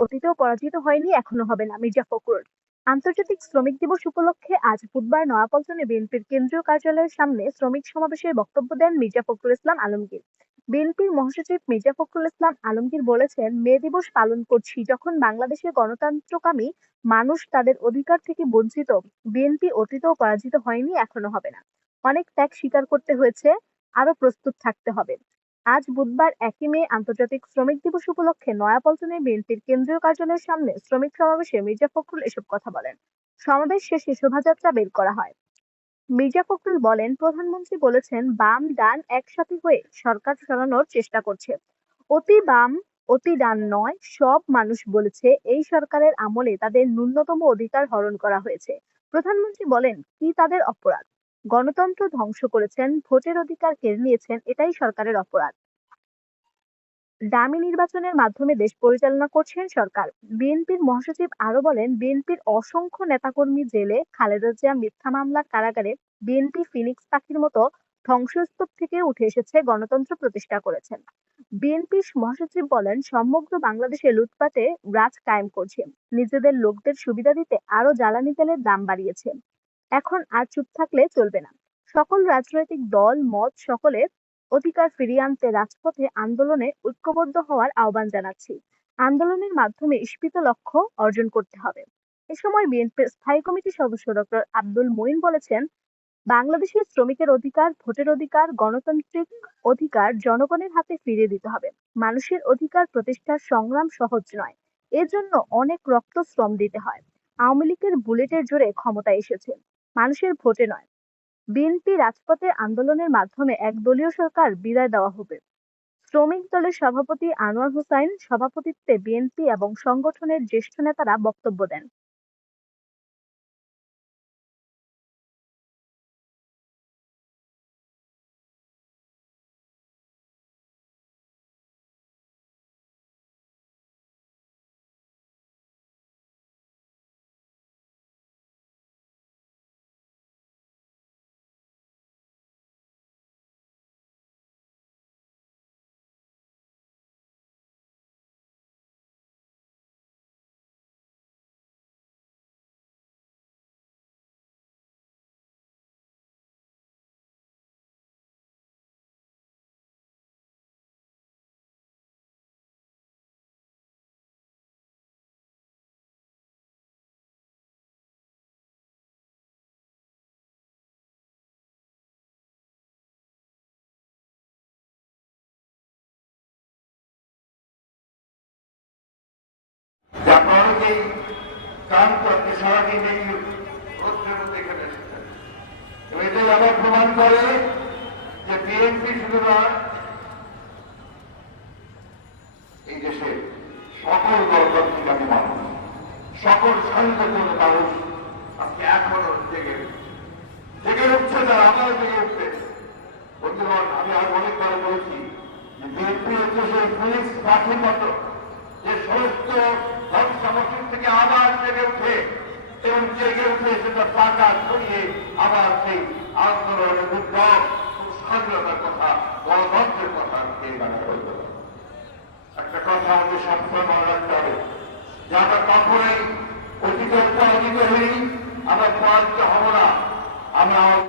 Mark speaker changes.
Speaker 1: অতীতেও পরাজিত হয়নি, এখনও হবে না। মির্জা ফখরুল। আন্তর্জাতিক শ্রমিক দিবস উপলক্ষে আজ বুধবার নয়াপল্টনে বিএনপির কেন্দ্রীয় কার্যালয়ের সামনে শ্রমিক সমাবেশে বক্তব্য দেন মির্জা ফখরুল ইসলাম আলমগীর। বিএনপির মহাসচিব মির্জা ফখরুল ইসলাম আলমগীর বলেছেন, মে দিবস পালন করছি যখন বাংলাদেশের গণতন্ত্রকামী মানুষ তাদের অধিকার থেকে বঞ্চিত, বিএনপি অতীতেও পরাজিত হয়নি, এখনও হবে না। অনেক ত্যাগ স্বীকার করতে হয়েছে আরও প্রস্তুত থাকতে হবে। আজ বুধবার একই মে আন্তর্জাতিক শ্রমিক দিবস উপলক্ষে নয়াপল্টনে বিএনপির কেন্দ্রীয় কার্যালয়ের সামনে শ্রমিক সমাবেশে মির্জা ফখরুল এসব কথা বলেন। সমাবেশ শেষে শোভাযাত্রা বের করা হয়। মির্জা ফখরুল বলেন, প্রধানমন্ত্রী বলেছেন, বাম ডান একসাথে হয়ে সরকার চালানোর চেষ্টা করছে। অতি বাম, অতি ডান নয়, সব মানুষ বলেছে এই সরকারের আমলে তাদের ন্যূনতম অধিকার হরণ করা হয়েছে। প্রধানমন্ত্রী বলেন, কি তাদের অপরাধ? গণতন্ত্র ধ্বংস করেছেন, ভোটের অধিকার কেড়ে নিয়েছেন, এটাই সরকারের অপরাধ। ডামি নির্বাচনের মাধ্যমে দেশ পরিচালনা করছেন সরকার। বিএনপির মহাসচিব আরও বলেন, বিএনপির অসংখ্য নেতাকর্মী জেলে খালেদা জিয়া মিথ্যা মামলা কারাগারে বিএনপি ফিনিক্স পাখির মতো ধ্বংসস্তূপ থেকে উঠে এসেছে গণতন্ত্র প্রতিষ্ঠা করেছেন। বিএনপির মহাসচিব বলেন, সমগ্র বাংলাদেশে লুটপাটে রাজ কায়েম করছে। নিজেদের লোকদের সুবিধা দিতে আরও জ্বালানি তেলের দাম বাড়িয়েছে। এখন আর চুপ থাকলে চলবে না। সকল রাজনৈতিক দল, মত সকলের অধিকার ফিরিয়ে আনতে রাজপথে আন্দোলনে ঐক্যবদ্ধ হওয়ার আহ্বান জানাচ্ছি। আন্দোলনের মাধ্যমে ইস্পিত লক্ষ্য অর্জন করতে হবে। এ সময় বিএনপির স্থায়ী কমিটির সদস্য ডক্টর আব্দুল মঈন বলেছেন, বাংলাদেশের শ্রমিকের অধিকার, ভোটের অধিকার, গণতান্ত্রিক অধিকার জনগণের হাতে ফিরিয়ে দিতে হবে। মানুষের অধিকার প্রতিষ্ঠার সংগ্রাম সহজ নয়। এর জন্য অনেক রক্ত শ্রম দিতে হয়। আওয়ামী লীগের বুলেটের জোরে ক্ষমতায় এসেছে। মানুষের ভোটে নয়। বিএনপি রাজপথে আন্দোলনের মাধ্যমে এক দলীয় সরকার বিদায় দেওয়া হবে। শ্রমিক দলের সভাপতি আনোয়ার হোসাইন সভাপতিত্বে বিএনপি এবং সংগঠনের জ্যেষ্ঠ নেতারা বক্তব্য দেন।
Speaker 2: সারাদিন এই এখানে এসেছেন এটাই আবার প্রমাণ করে যে বিএনপি শুধু নয় এই দেশে সকল গণতান্ত্রিকামী মানুষ, সকল শান্তিপূর্ণ মানুষ আজকে এখনও জেগে জেগে উঠছে যারা আবার জেগে উঠছে। বন্ধুগণ, আমি আর অনেকবার বলেছি যে বিএনপি হচ্ছে সেই ফিনিক্স পাখির মতো, যে সমস্ত ধ্বংসাবশেষ থেকে আবার এবং জেগে উঠে সেটা টাকা ছড়িয়ে আবার সেই আন্দোলনের উদ্যোগ স্বাধীনতার কথা, গণতন্ত্রের কথা একটা কথা আমাদের সবসময়